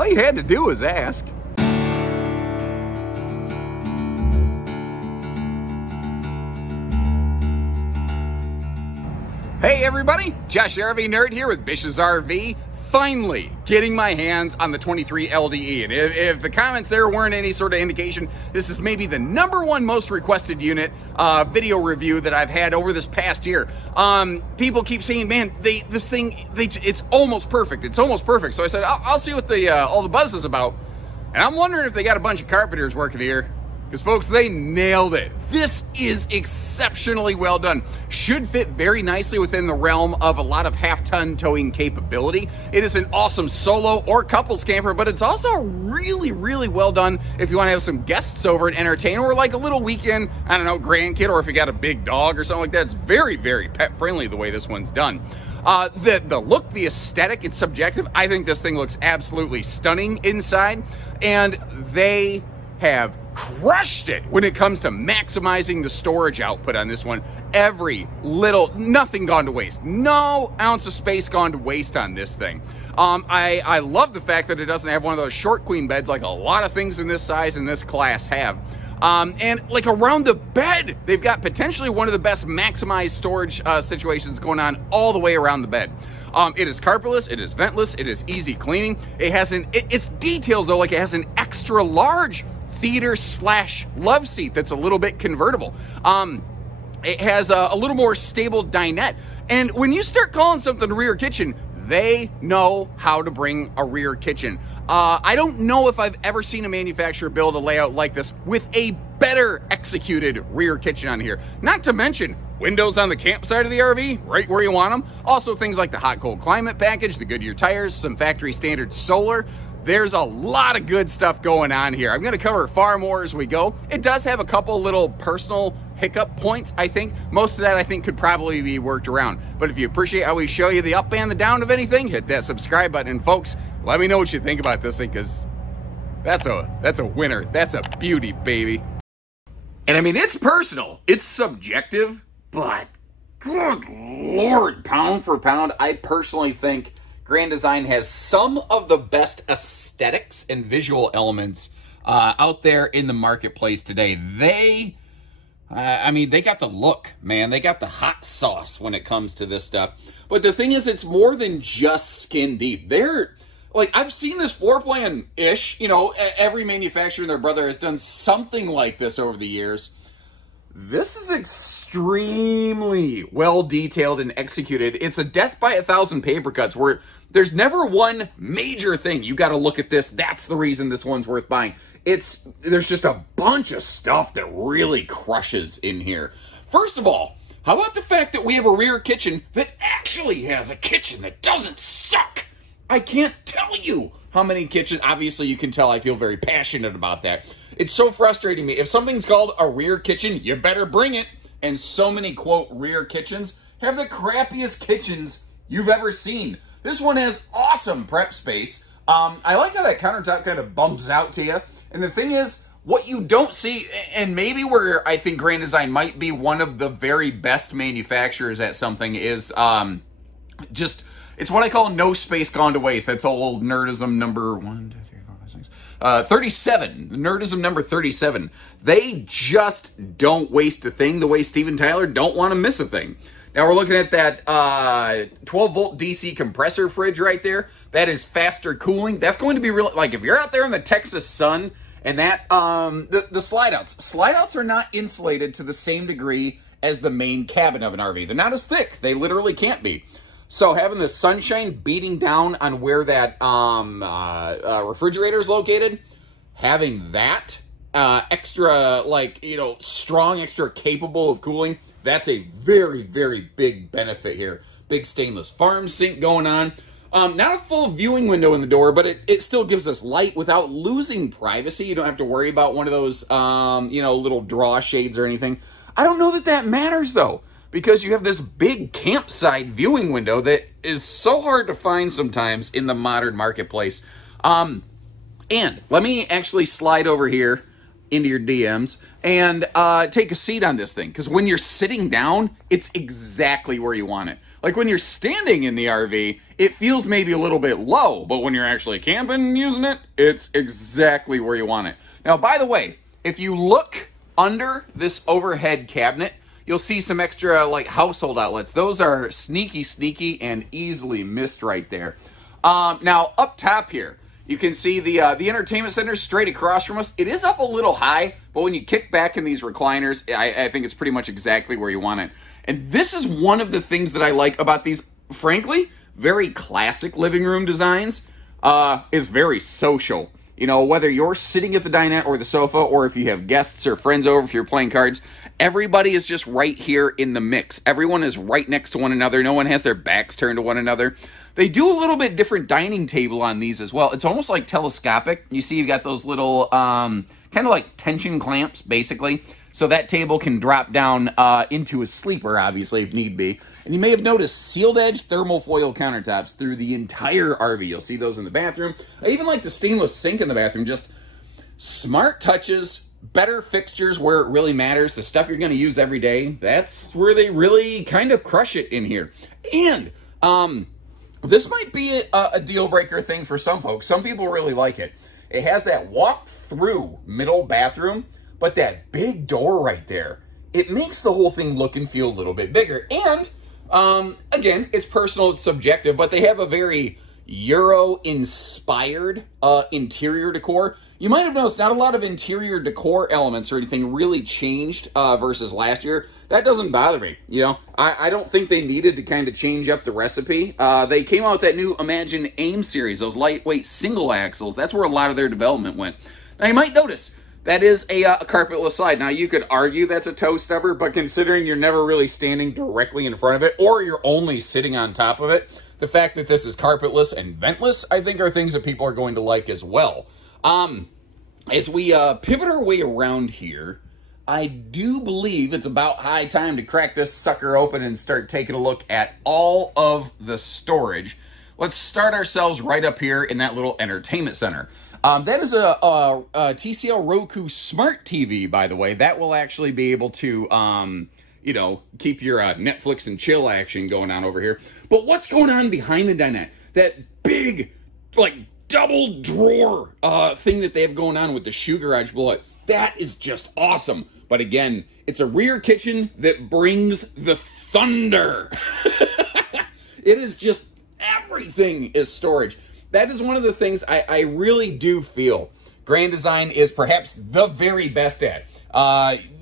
All you had to do was ask. Hey everybody, Josh RV Nerd here with Bish's RV. Finally getting my hands on the 23 LDE, and if the comments there weren't any sort of indication, this is maybe the #1 most requested unit video review that I've had over this past year. People keep saying, man, it's almost perfect. It's almost perfect. So I said, I'll see what all the buzz is about, and I'm wondering if they got a bunch of carpenters working here. Because, folks, they nailed it. This is exceptionally well done. Should fit very nicely within the realm of a lot of half-ton towing capability. It is an awesome solo or couples camper, but it's also really, really well done if you want to have some guests over and entertain, or like a little weekend, I don't know, grandkid, or if you got a big dog or something like that. It's very, very pet-friendly the way this one's done. The look, the aesthetic, it's subjective. I think this thing looks absolutely stunning inside, and they have crushed it when it comes to maximizing the storage output on this one. Nothing gone to waste. No ounce of space gone to waste on this thing. I love the fact that it doesn't have one of those short queen beds like a lot of things in this size and this class have. And like around the bed, they've got potentially one of the best maximized storage situations going on all the way around the bed. It is carpetless, it is ventless, it is easy cleaning. It has it's details though, like it has an extra large theater/love seat that's a little bit convertible. It has a little more stable dinette. And when you start calling something a rear kitchen, they know how to bring a rear kitchen. I don't know if I've ever seen a manufacturer build a layout like this with a better executed rear kitchen on here. Not to mention windows on the campsite of the RV, right where you want them. Also things like the hot-cold climate package, the Goodyear tires, some factory standard solar. There's a lot of good stuff going on here. I'm going to cover far more as we go. It does have a couple little personal hiccup points, I think. Most of that, I think, could probably be worked around. But if you appreciate how we show you the up and the down of anything, hit that subscribe button. And folks, let me know what you think about this thing, because that's a winner. That's a beauty, baby. And I mean, it's personal. It's subjective, but good Lord, pound for pound, I personally think Grand Design has some of the best aesthetics and visual elements out there in the marketplace today. They got the look, man. They got the hot sauce when it comes to this stuff. But the thing is, it's more than just skin deep. They're, like, I've seen this floor plan-ish. You know, every manufacturer and their brother has done something like this over the years. This is extremely well detailed and executed. It's a death by 1,000 paper cuts where there's never one major thing. You got to look at this. That's the reason this one's worth buying. There's just a bunch of stuff that really crushes in here. First of all, how about the fact that we have a rear kitchen that actually has a kitchen that doesn't suck? I can't tell you how many kitchens. Obviously, you can tell I feel very passionate about that. It's so frustrating me. If something's called a rear kitchen, you better bring it. And so many, quote, rear kitchens have the crappiest kitchens you've ever seen. This one has awesome prep space. I like how that countertop kind of bumps out to you. And the thing is, what you don't see, and maybe where I think Grand Design might be one of the very best manufacturers at something, is it's what I call no space gone to waste. That's old nerdism number 1, 2, 3, 4, 5, 6, 37. Nerdism number 37. They just don't waste a thing the way Steven Tyler don't want to miss a thing. Now we're looking at that 12-volt DC compressor fridge right there. That is faster cooling. That's going to be real. Like if you're out there in the Texas sun and that the slide outs are not insulated to the same degree as the main cabin of an RV. They're not as thick. They literally can't be. So having the sunshine beating down on where that refrigerator is located, having that extra, like, you know, strong, extra capable of cooling, that's a very, very big benefit here. Big stainless farm sink going on. Not a full viewing window in the door, but it still gives us light without losing privacy. You don't have to worry about one of those, you know, little draw shades or anything. I don't know that that matters, though, because you have this big campsite viewing window that is so hard to find sometimes in the modern marketplace. And let me actually slide over here into your DMs and take a seat on this thing. Because when you're sitting down, it's exactly where you want it. Like when you're standing in the RV, it feels maybe a little bit low, but when you're actually camping and using it, it's exactly where you want it. Now, by the way, if you look under this overhead cabinet, you'll see some extra like household outlets. Those are sneaky and easily missed right there. Now, up top here, you can see the entertainment center straight across from us. It is up a little high, but when you kick back in these recliners, I think it's pretty much exactly where you want it. And this is one of the things that I like about these, frankly, very classic living room designs, is very social. You know, whether you're sitting at the dinette or the sofa, or if you have guests or friends over, if you're playing cards, everybody is just right here in the mix. Everyone is right next to one another. No one has their backs turned to one another. They do a little bit different dining table on these as well. It's almost like telescopic. You see you've got those little kind of like tension clamps, basically. So that table can drop down into a sleeper, obviously, if need be. And you may have noticed sealed edge thermal foil countertops through the entire RV. You'll see those in the bathroom. I even like the stainless sink in the bathroom. Just smart touches, better fixtures where it really matters. The stuff you're going to use every day, that's where they really kind of crush it in here. And this might be a deal breaker thing for some folks. Some people really like it. It has that walk-through middle bathroom, but that big door right there, it makes the whole thing look and feel a little bit bigger. And, again, it's personal, it's subjective, but they have a very Euro-inspired interior decor. You might have noticed not a lot of interior decor elements or anything really changed versus last year. That doesn't bother me, you know. I don't think they needed to kind of change up the recipe. They came out with that new Imagine AIM series, those lightweight single axles. That's where a lot of their development went. Now, you might notice that is a carpetless slide. Now, you could argue that's a toe stubber, but considering you're never really standing directly in front of it, or you're only sitting on top of it, the fact that this is carpetless and ventless, I think, are things that people are going to like as well. As we pivot our way around here, I do believe it's about high time to crack this sucker open and start taking a look at all of the storage. Let's start ourselves right up here in that little entertainment center. That is a TCL Roku Smart TV, by the way. That will actually be able to, you know, keep your Netflix and chill action going on over here. But what's going on behind the dinette? That big, like, double drawer thing that they have going on with the shoe garage below it. That is just awesome. But again, it's a rear kitchen that brings the thunder. It is just, everything is storage. That is one of the things I really do feel Grand Design is perhaps the very best at.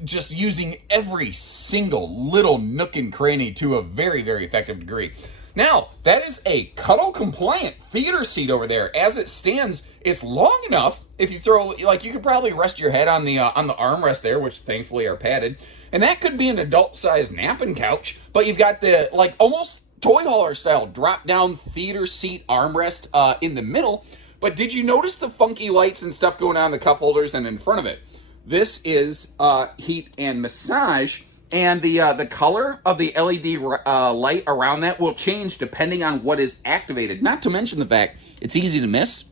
Just using every single little nook and cranny to a very, very effective degree. Now, that is a cuddle-compliant theater seat over there. As it stands, it's long enough. If you throw, like, you could probably rest your head on the armrest there, which thankfully are padded. And that could be an adult-sized napping couch. But you've got the, like, almost toy hauler style drop-down theater seat armrest in the middle. But did you notice the funky lights and stuff going on in the cup holders and in front of it? This is heat and massage. And the color of the LED light around that will change depending on what is activated. Not to mention the fact it's easy to miss.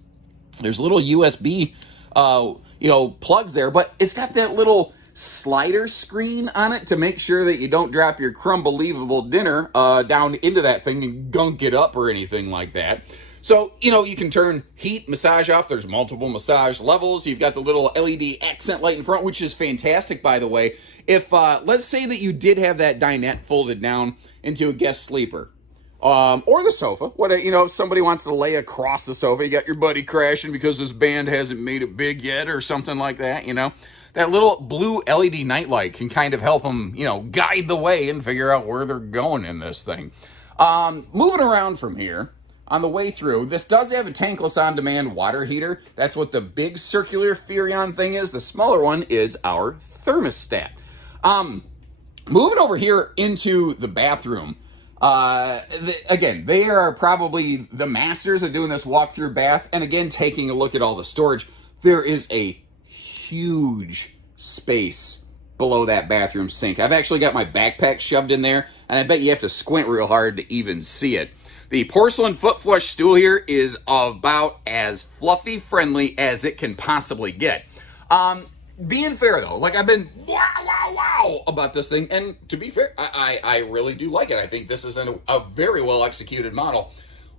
There's little USB, you know, plugs there, but it's got that little slider screen on it to make sure that you don't drop your crumb-believable dinner down into that thing and gunk it up or anything like that. So, you know, you can turn heat, massage off. There's multiple massage levels. You've got the little LED accent light in front, which is fantastic, by the way. If, let's say that you did have that dinette folded down into a guest sleeper, or the sofa. What, you know, if somebody wants to lay across the sofa, you got your buddy crashing because this band hasn't made it big yet or something like that, you know. That little blue LED nightlight can kind of help them, you know, guide the way and figure out where they're going in this thing. Moving around from here, on the way through, this does have a tankless on-demand water heater. That's what the big circular Furrion thing is. The smaller one is our thermostat. Moving over here into the bathroom, again, they are probably the masters of doing this walk-through bath. And again, taking a look at all the storage, there is a huge space below that bathroom sink. I've actually got my backpack shoved in there, and I bet you have to squint real hard to even see it. The porcelain foot flush stool here is about as fluffy friendly as it can possibly get. being fair though, like I've been wow about this thing, and to be fair, I really do like it. I think this is a very well executed model.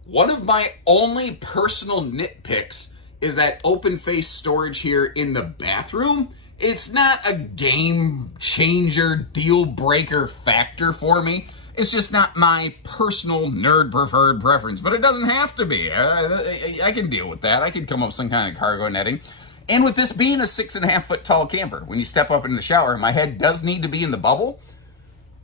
One of my only personal nitpicks is that open face storage here in the bathroom. It's not a game changer, deal breaker factor for me. It's just not my personal nerd preferred preference, but it doesn't have to be. I can deal with that. I can come up with some kind of cargo netting. And with this being a 6.5 foot tall camper, when you step up into the shower, my head does need to be in the bubble,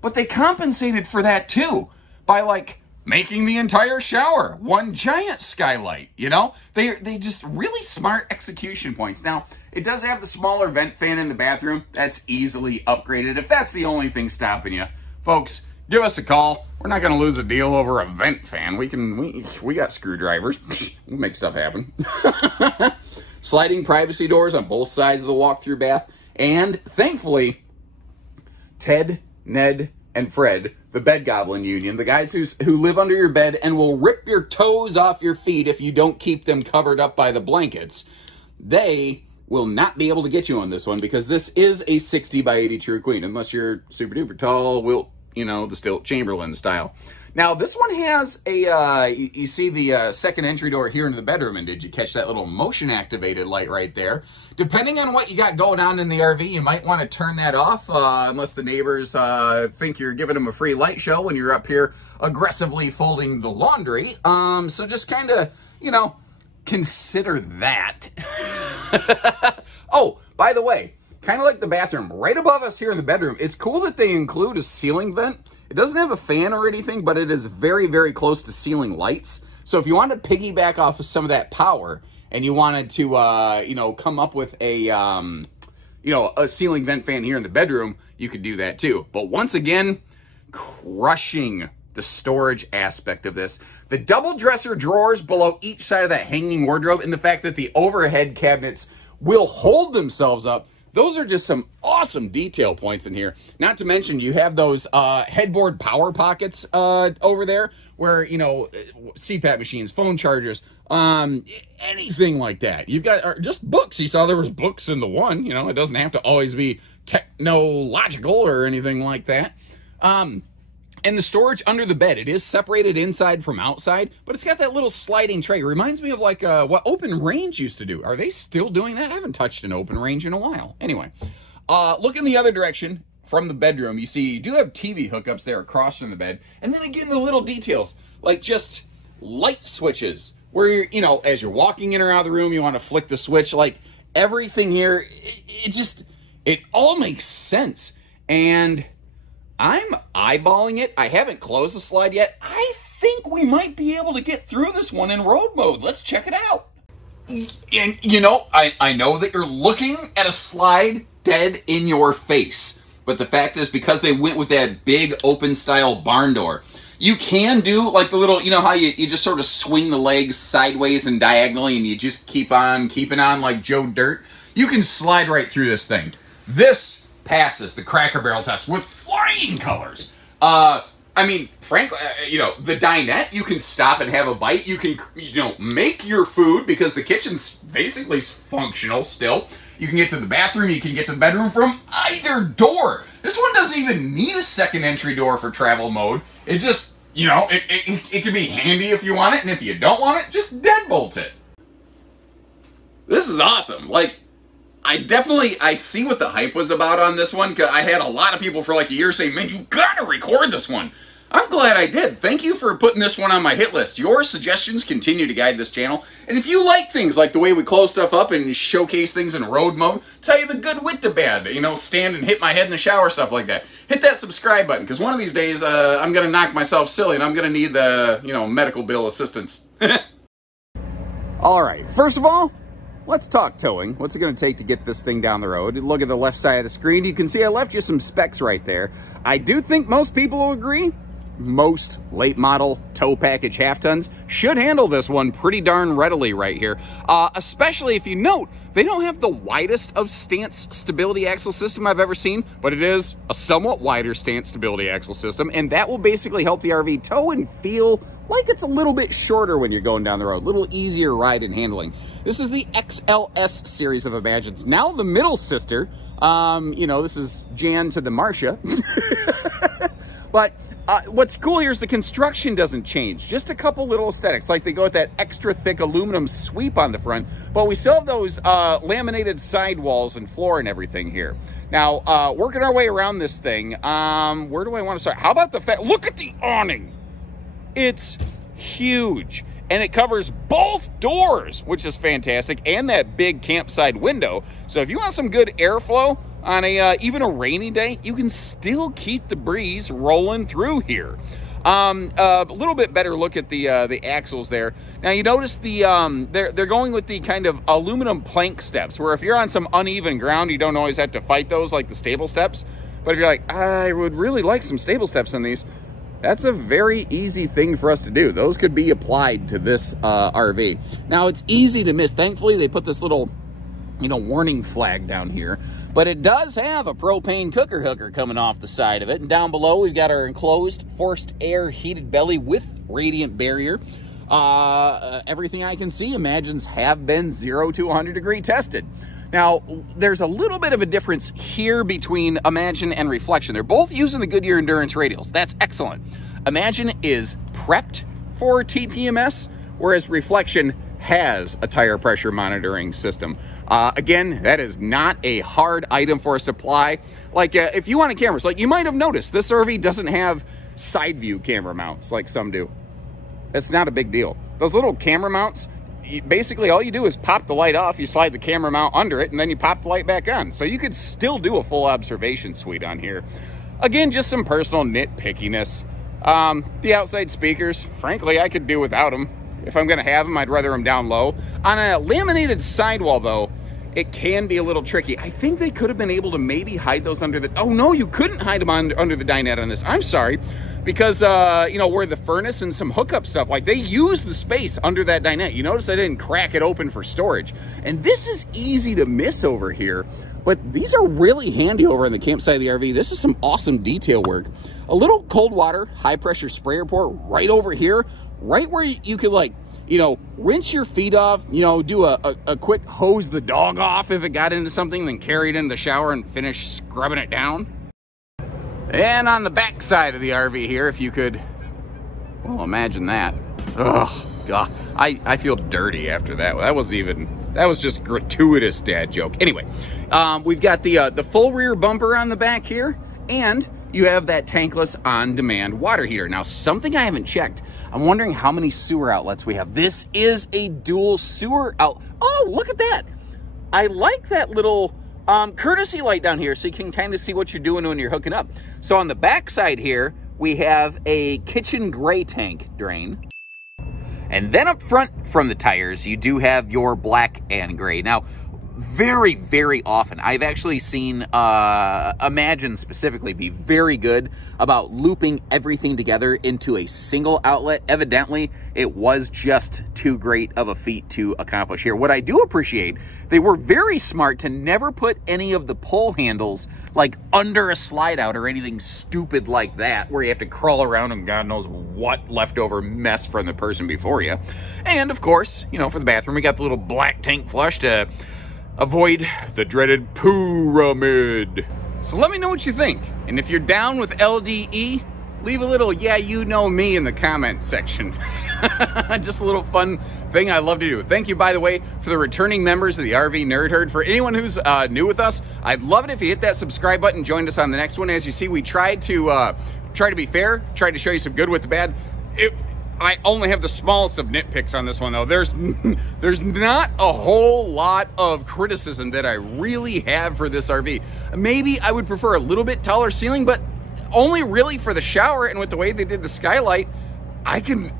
but they compensated for that too by like making the entire shower one giant skylight, you know? They just really smart execution points. Now, it does have the smaller vent fan in the bathroom. That's easily upgraded if that's the only thing stopping you. Folks, give us a call. We're not going to lose a deal over a vent fan. We got screwdrivers. We'll make stuff happen. Sliding privacy doors on both sides of the walk-through bath. And thankfully, Ted, Ned, and Fred, the Bed Goblin Union, the guys who live under your bed and will rip your toes off your feet if you don't keep them covered up by the blankets, they will not be able to get you on this one because this is a 60 by 80 True Queen, unless you're super duper tall, the Stilt Chamberlain style. Now, this one has a, you see the second entry door here into the bedroom, and did you catch that little motion-activated light right there? Depending on what you got going on in the RV, you might want to turn that off, unless the neighbors think you're giving them a free light show when you're up here aggressively folding the laundry. So just kind of, consider that. Oh, by the way, kind of like the bathroom, right above us here in the bedroom, it's cool that they include a ceiling vent. It doesn't have a fan or anything, but it is very, very close to ceiling lights. So if you wanted to piggyback off of some of that power and you wanted to, come up with a, a ceiling vent fan here in the bedroom, you could do that too. But once again, crushing the storage aspect of this. The double dresser drawers below each side of that hanging wardrobe and the fact that the overhead cabinets will hold themselves up. Those are just some awesome detail points in here. Not to mention, you have those headboard power pockets over there where, CPAP machines, phone chargers, anything like that. You've got just books. You saw there was books in the one. It doesn't have to always be technological or anything like that. And the storage under the bed, it is separated inside from outside, but it's got that little sliding tray. It reminds me of like what Open Range used to do. Are they still doing that? I haven't touched an Open Range in a while. Anyway, look in the other direction from the bedroom. You see, you do have TV hookups there across from the bed. And then again, the little details, like just light switches where you're, as you're walking in or out of the room, you want to flick the switch. Like everything here, it all makes sense. And I'm eyeballing it. I haven't closed the slide yet. I think we might be able to get through this one in road mode. Let's check it out. And, I know that you're looking at a slide dead in your face. But the fact is, because they went with that big open style barn door, you can do like the little, how you just sort of swing the legs sideways and diagonally and you just keep on keeping on like Joe Dirt. You can slide right through this thing. This passes the Cracker Barrel test with flying colors. Frankly, the dinette, you can stop and have a bite. You can, make your food because the kitchen's basically functional still. You can get to the bathroom, you can get to the bedroom from either door. This one doesn't even need a second entry door for travel mode. It just, it can be handy if you want it, and if you don't want it, just deadbolt it. This is awesome. Like, I see what the hype was about on this one, because I had a lot of people for like a year saying, man, you gotta record this one. I'm glad I did. Thank you for putting this one on my hit list. Your suggestions continue to guide this channel. And if you like things like the way we close stuff up and showcase things in road mode, tell you the good with the bad, stand and hit my head in the shower, stuff like that, hit that subscribe button, because one of these days I'm going to knock myself silly and I'm going to need the, medical bill assistance. All right, first of all, let's talk towing. What's it going to take to get this thing down the road? Look at the left side of the screen. You can see I left you some specs right there. I do think most people will agree. Most late model tow package half tons should handle this one pretty darn readily right here. Especially if you note, they don't have the widest of stance stability axle system I've ever seen, but it is a somewhat wider stance stability axle system, and that will basically help the RV tow and feel like it's a little bit shorter when you're going down the road, a little easier ride and handling. This is the XLS series of Imagines. Now the middle sister, you know, this is Jan to the Marcia. But what's cool here is the construction doesn't change. Just a couple little aesthetics, like they go with that extra thick aluminum sweep on the front, but we still have those laminated sidewalls and floor and everything here. Now, working our way around this thing, where do I want to start? How about the fact, look at the awning. It's huge, and it covers both doors, which is fantastic, and that big campside window. So if you want some good airflow on a even a rainy day, you can still keep the breeze rolling through here. A little bit better look at the axles there. Now you notice the they're going with the kind of aluminum plank steps, where if you're on some uneven ground, you don't always have to fight those like the stable steps. But if you're like, I would really like some stable steps on these, that's a very easy thing for us to do. Those could be applied to this RV. Now it's easy to miss. Thankfully, they put this little, you know, warning flag down here, but it does have a propane cooker hooker coming off the side of it. And down below, we've got our enclosed forced air heated belly with radiant barrier. Everything I can see, Imagines have been 0 to 100 degree tested. Now, there's a little bit of a difference here between Imagine and Reflection. They're both using the Goodyear Endurance radials. That's excellent. Imagine is prepped for TPMS, whereas Reflection has a tire pressure monitoring system. Again, that is not a hard item for us to apply. Like, if you want a camera, so like you might have noticed, this RV doesn't have side view camera mounts like some do. That's not a big deal. Those little camera mounts, basically all you do is pop the light off, you slide the camera mount under it, and then you pop the light back on. So you could still do a full observation suite on here. Again, just some personal nitpickiness. The outside speakers, frankly, I could do without them. If I'm gonna have them, I'd rather them down low. On a laminated sidewall though, it can be a little tricky. I think they could have been able to maybe hide those under the, oh no, you couldn't hide them under the dinette on this. I'm sorry, because you know, where the furnace and some hookup stuff, like they use the space under that dinette. You notice I didn't crack it open for storage. And this is easy to miss over here, but these are really handy over on the campsite of the RV. This is some awesome detail work. A little cold water, high pressure sprayer port right over here, right where you could, like, you know, rinse your feet off, you know, do a quick hose the dog off if it got into something, then carry it in the shower and finish scrubbing it down. And on the back side of the RV here, if you could, well, imagine that. Oh, God, I feel dirty after that. That wasn't even, that was just gratuitous dad joke. Anyway, we've got the full rear bumper on the back here, and you have that tankless on-demand water heater. Now, something I haven't checked, I'm wondering how many sewer outlets we have. This is a dual sewer outlet. Oh, look at that. I like that little courtesy light down here so you can kind of see what you're doing when you're hooking up. So on the back side here, we have a kitchen gray tank drain. And then up front from the tires, you do have your black and gray. Now, very, very often, I've actually seen Imagine specifically be very good about looping everything together into a single outlet. Evidently, it was just too great of a feat to accomplish here. What I do appreciate, they were very smart to never put any of the pull handles like under a slide out or anything stupid like that, where you have to crawl around and God knows what leftover mess from the person before you. And of course, you know, for the bathroom, we got the little black tank flush to avoid the dreaded pyramid. So let me know what you think. And if you're down with LDE, leave a little, yeah, you know me in the comment section. Just a little fun thing I love to do. Thank you, by the way, for the returning members of the RV Nerd Herd. For anyone who's new with us, I'd love it if you hit that subscribe button, joined us on the next one. As you see, we tried to be fair, tried to show you some good with the bad. I only have the smallest of nitpicks on this one, though. There's not a whole lot of criticism that I really have for this RV. Maybe I would prefer a little bit taller ceiling, but only really for the shower, and with the way they did the skylight, I can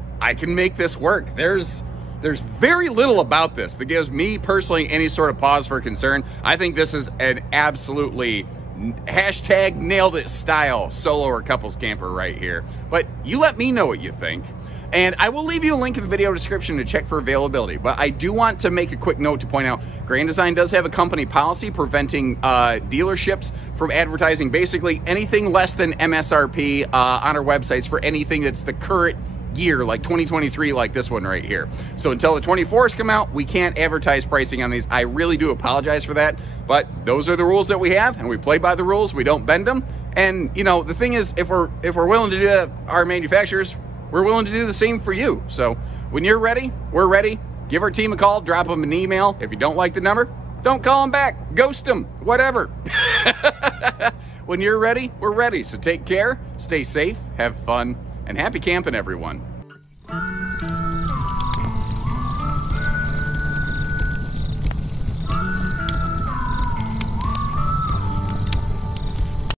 make this work. There's very little about this that gives me personally any sort of pause for concern. I think this is an absolutely hashtag nailed it style solo or couples camper right here. But you let me know what you think. And I will leave you a link in the video description to check for availability. But I do want to make a quick note to point out, Grand Design does have a company policy preventing dealerships from advertising basically anything less than MSRP on our websites for anything that's the current year, like 2023, like this one right here. So until the 24s come out, we can't advertise pricing on these. I really do apologize for that, but those are the rules that we have, and we play by the rules. We don't bend them. And you know, the thing is, if we're willing to do that, our manufacturers, we're willing to do the same for you. So when you're ready, we're ready. Give our team a call, drop them an email. If you don't like the number, don't call them back, ghost them, whatever. When you're ready, we're ready. So take care, stay safe, have fun, and happy camping, everyone.